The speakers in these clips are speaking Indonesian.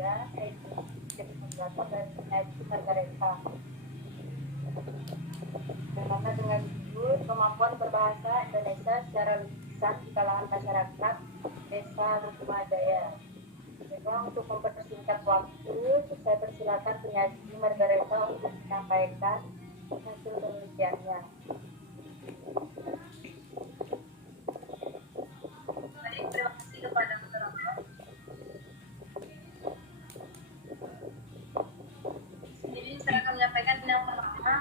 saya jadi moderator dan penyaji Margareta. Karena dengan judul kemampuan berbahasa Indonesia secara lisan di kalangan masyarakat Desa Lukmajaya. Memang untuk mempersingkat waktu, saya persilakan penyaji Margareta untuk menyampaikan hasil penelitiannya. Baik, terima kasih kepada moderator. Jadi saya akan menyampaikan yang pertama,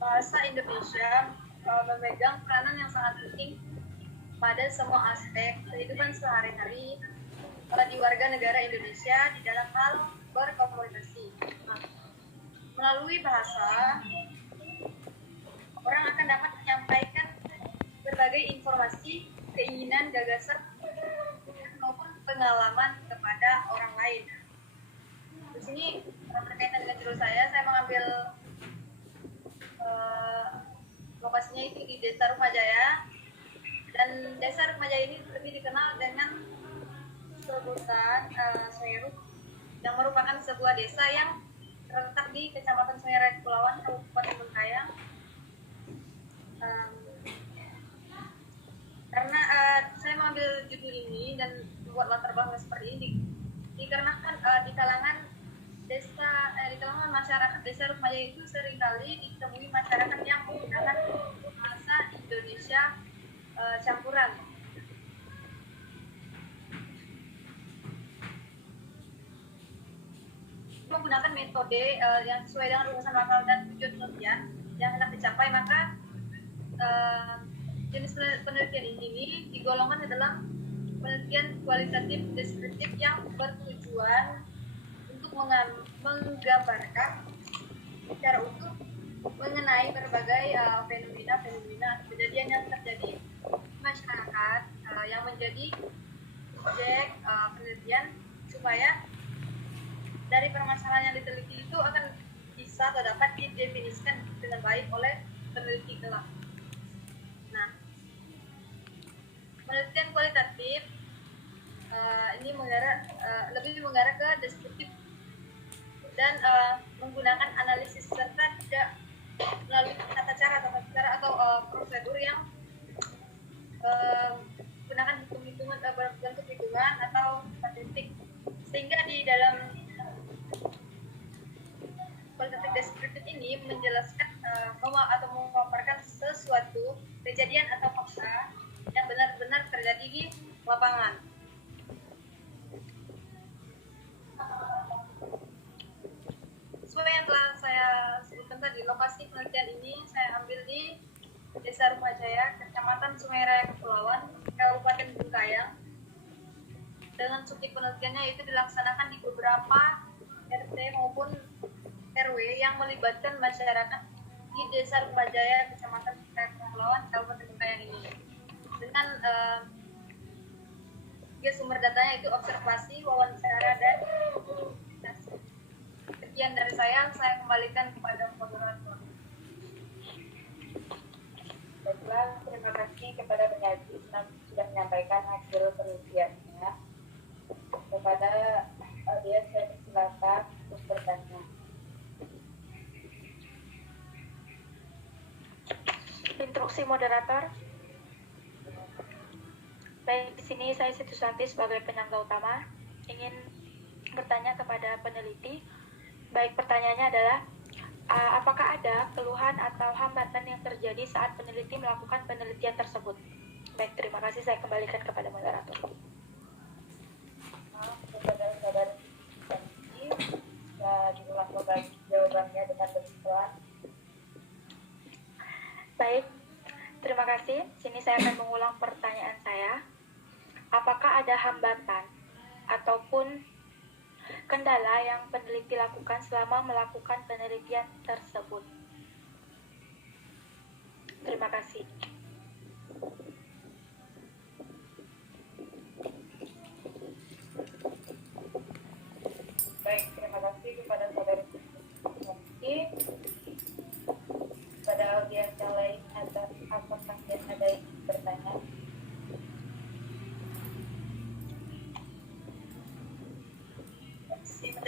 bahasa Indonesia memegang peranan yang sangat penting pada semua aspek kehidupan sehari-hari di warga negara Indonesia di dalam hal berkomunikasi. Melalui bahasa, orang akan dapat menyampaikan berbagai informasi, keinginan, gagasan, maupun pengalaman kepada orang lain. Di sini berkaitan dengan judul saya mengambil lokasinya itu di Desa Rumajaya, dan Desa Rumajaya ini lebih dikenal dengan sebutan Semeru, yang merupakan sebuah desa yang terletak di Kecamatan Sungai Raya Kepulauan, Kabupaten Bengkayang. Karena saya mengambil judul ini dan membuat latar belakang seperti ini dikarenakan di kalangan masyarakat Desa Rumajaya itu seringkali ditemui masyarakat yang menggunakan bahasa Indonesia campuran. Menggunakan metode yang sesuai dengan rumusan wakal dan tujuan penelitian yang hendak dicapai, maka jenis penelitian ini digolongkan adalah penelitian kualitatif deskriptif yang bertujuan untuk menggambarkan secara utuh mengenai berbagai fenomena kejadian yang terjadi di masyarakat yang menjadi objek penelitian, supaya dari permasalahan yang diteliti itu akan bisa atau dapat didefinisikan dengan baik oleh peneliti kelak. Nah, penelitian kualitatif ini lebih mengarah ke deskriptif dan menggunakan analisis serta tidak melalui tata cara atau prosedur yang menggunakan bentuk hitungan atau statistik, sehingga di dalam kualitatif deskriptif ini menjelaskan atau memaparkan sesuatu kejadian atau fakta yang benar-benar terjadi di lapangan. Sesuai yang telah saya sebutkan tadi, lokasi penelitian ini saya ambil di Desa Rumajaya, Kecamatan Sungai Raya Kepulauan, Kabupaten Bengkayang. Dengan subjek penelitiannya itu dilaksanakan di beberapa RT maupun RW yang melibatkan masyarakat di Desa Rumajaya, Kecamatan Sungai Raya Kepulauan, Kabupaten Bengkayang ini. Dengan sumber datanya itu observasi, wawancara, dan dokumentasi. Sekian dari saya kembalikan kepada moderator. Baiklah, terima kasih kepada penyaji sudah menyampaikan hasil penelitiannya. Kepada dia saya persilakan untuk bertanya. Instruksi moderator. Baik, di sini saya Siti Susanti sebagai penyangga utama ingin bertanya kepada peneliti. Baik, pertanyaannya adalah apakah ada keluhan atau hambatan yang terjadi saat peneliti melakukan penelitian tersebut? Baik, terima kasih, saya kembalikan kepada moderator. Saudara-saudara Susanti, diulang kembali jawabannya dengan lebih pelan. Baik, terima kasih. Sini saya akan mengulang pertanyaan saya. Apakah ada hambatan ataupun kendala yang peneliti lakukan selama melakukan penelitian tersebut? Terima kasih. Baik, terima kasih kepada saudara Susanti. Pada audiens yang lain, apakah yang ada yang bertanya?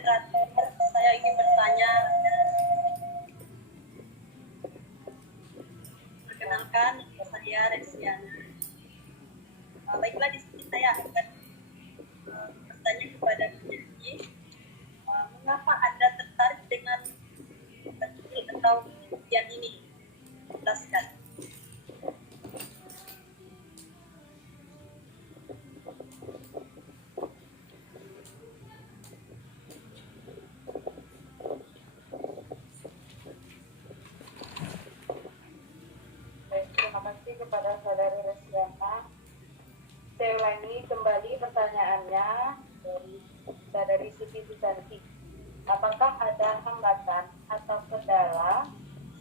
moderator, saya ingin bertanya. Perkenalkan, saya Resiana. Baiklah, di sini saya akan bertanya kepada penyanyi, mengapa Anda tertarik dengan atau penelitian ini? Jelaskan. Terima kasih kepada saudari Resiana. Saya ulangi kembali pertanyaannya dari saudari Siti Susanti. Apakah ada hambatan atau kendala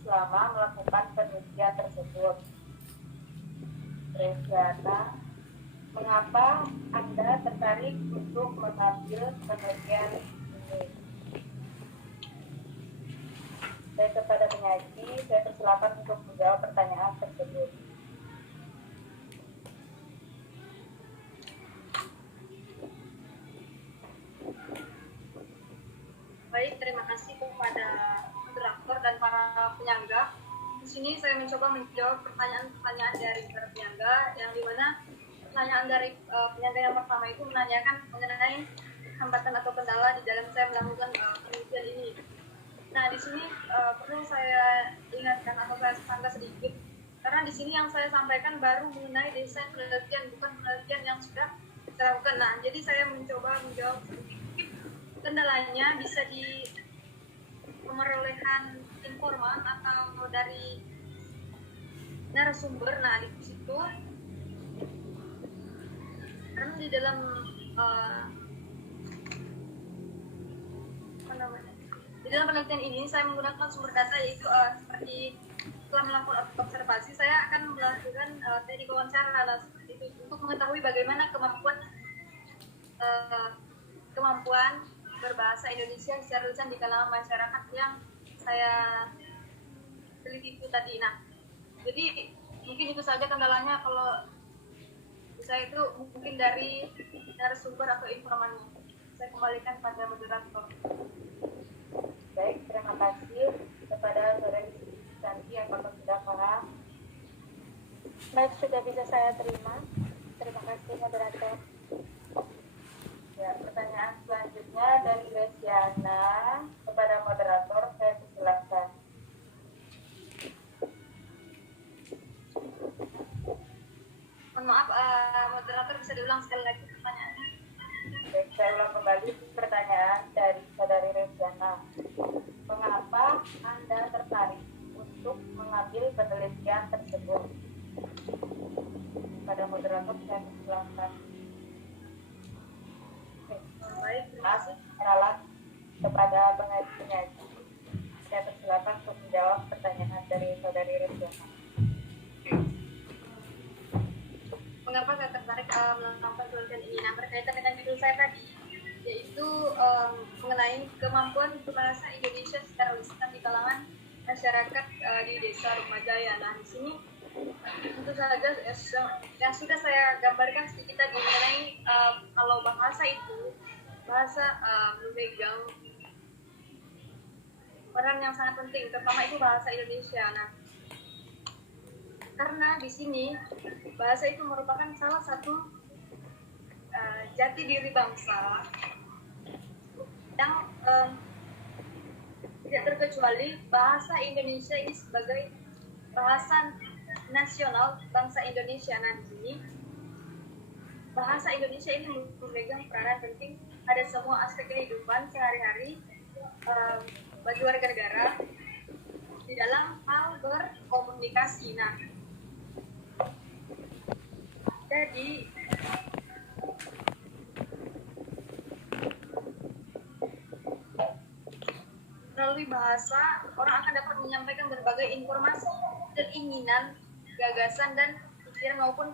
selama melakukan penelitian tersebut? Resiana, mengapa Anda tertarik untuk mengambil penelitian ini? Dan kepada penyaji, saya persilakan untuk menjawab pertanyaan tersebut. Baik, terima kasih kepada moderator dan para penyangga. Di sini saya mencoba menjawab pertanyaan-pertanyaan dari para penyangga, yang dimana pertanyaan dari penyangga yang pertama itu menanyakan mengenai hambatan atau kendala di dalam saya melakukan penelitian ini. Nah, di sini perlu saya ingatkan atau saya sangka sedikit, karena di sini yang saya sampaikan baru mengenai desain penelitian, bukan penelitian yang sudah saya lakukan. Nah, jadi saya mencoba menjawab sedikit kendalanya bisa di pemerolehan informan atau dari narasumber. Nah, di situ karena di dalam di dalam penelitian ini saya menggunakan sumber data, yaitu seperti setelah melakukan observasi saya akan melakukan teknik wawancara. Nah, seperti itu untuk mengetahui bagaimana kemampuan berbahasa Indonesia secara lisan di kalangan masyarakat yang saya teliti itu tadi. Nah, jadi mungkin itu saja kendalanya kalau saya itu mungkin dari narasumber atau informannya. Saya kembalikan pada moderator. Baik, terima kasih kepada saudari Santi. Apakah sudah paham? Baik, sudah bisa saya terima. Terima kasih moderator. Ya, pertanyaan selanjutnya dari Resiana kepada moderator, saya persilakan. Mohon maaf, moderator bisa diulang sekali lagi pertanyaannya. Baik, saya ulang kembali pertanyaan dari saudari Resiana. Mengapa Anda tertarik untuk mengambil penelitian tersebut? Pada moderator, saya persilakan. Baik, terima kasih. Ralat kepada penyaji. Saya persilakan untuk menjawab pertanyaan dari saudari Resiana. Mengapa saya tertarik melakukan penelitian ini? Nah, berkaitan dengan judul saya tadi, yaitu mengenai kemampuan berbahasa Indonesia secara lisan di kalangan masyarakat di Desa Rumajaya. Nah, di sini tentu saja yang sudah saya gambarkan sedikit tadi mengenai kalau bahasa itu memegang peran yang sangat penting, terutama itu bahasa Indonesia. Nah, karena di sini bahasa itu merupakan salah satu jati diri bangsa yang tidak terkecuali bahasa Indonesia ini sebagai bahasa nasional bangsa Indonesia. Nah, di sini bahasa Indonesia ini memegang peranan penting pada semua aspek kehidupan sehari-hari bagi warga negara di dalam hal berkomunikasi. Nah, jadi melalui bahasa orang akan dapat menyampaikan berbagai informasi, keinginan, gagasan, dan pikiran maupun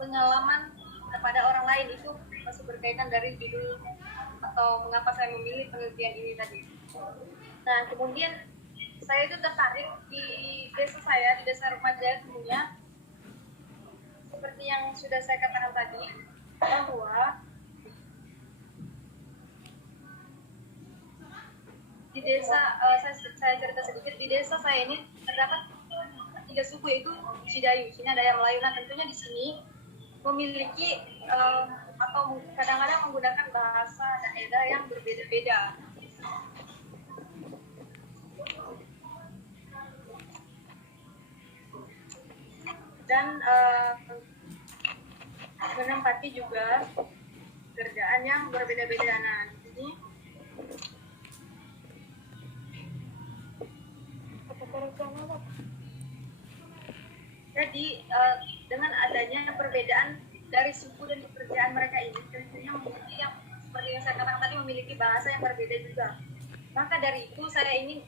pengalaman kepada orang lain. Itu masih berkaitan dari judul atau mengapa saya memilih penelitian ini tadi. Nah, kemudian saya itu tertarik di desa saya, di Desa Rumajaya tentunya, seperti yang sudah saya katakan tadi, bahwa di desa saya cerita sedikit, di desa saya ini terdapat 3 suku, yaitu Cidayu, Cina, Daya, Melayu. Nah, tentunya di sini memiliki atau kadang-kadang menggunakan bahasa daerah yang berbeda-beda. Dan menempati juga kerjaan yang berbeda-beda. Nah, di sini jadi dengan adanya perbedaan dari suku dan pekerjaan mereka ini, tentunya memiliki yang seperti yang saya katakan tadi, memiliki bahasa yang berbeda juga. Maka dari itu saya ingin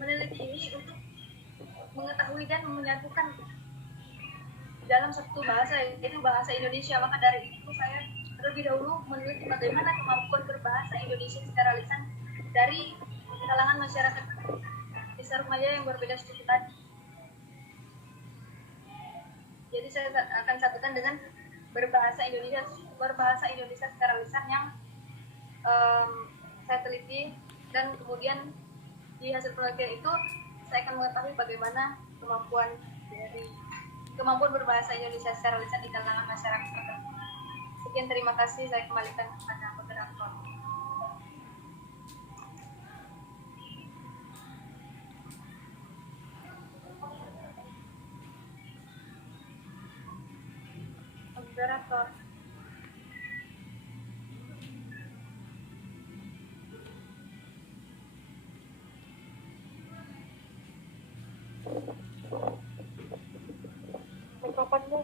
meneliti ini untuk mengetahui dan menyatukan dalam satu bahasa, yaitu bahasa Indonesia. Maka dari itu saya terlebih dahulu meneliti bagaimana kemampuan berbahasa Indonesia secara lisan dari kalangan masyarakat desa Rumajaya yang berbeda suku tadi. Jadi saya akan satukan dengan berbahasa Indonesia secara lisan yang saya teliti, dan kemudian di hasil penelitian itu saya akan mengetahui bagaimana kemampuan berbahasa Indonesia secara lisan di kalangan masyarakat. Sekian, terima kasih. Saya kembalikan kepada moderator. Moderator. Mikrofonmu.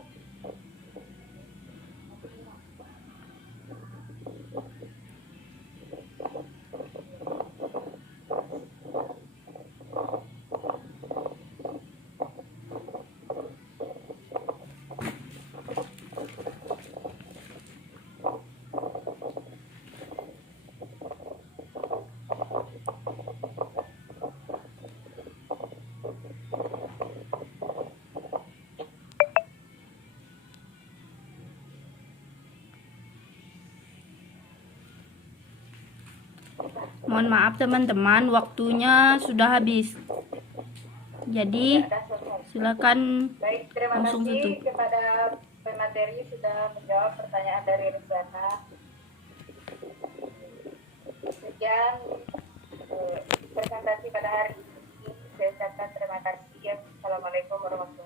Mohon maaf teman-teman, waktunya sudah habis. Jadi silakan Baik, terima langsung kasih tutup. kepada pemateri sudah menjawab pertanyaan dari Rizana. Sekian presentasi pada hari ini. Saya ucapkan terima kasih. Assalamualaikum warahmatullahi wabarakatuh.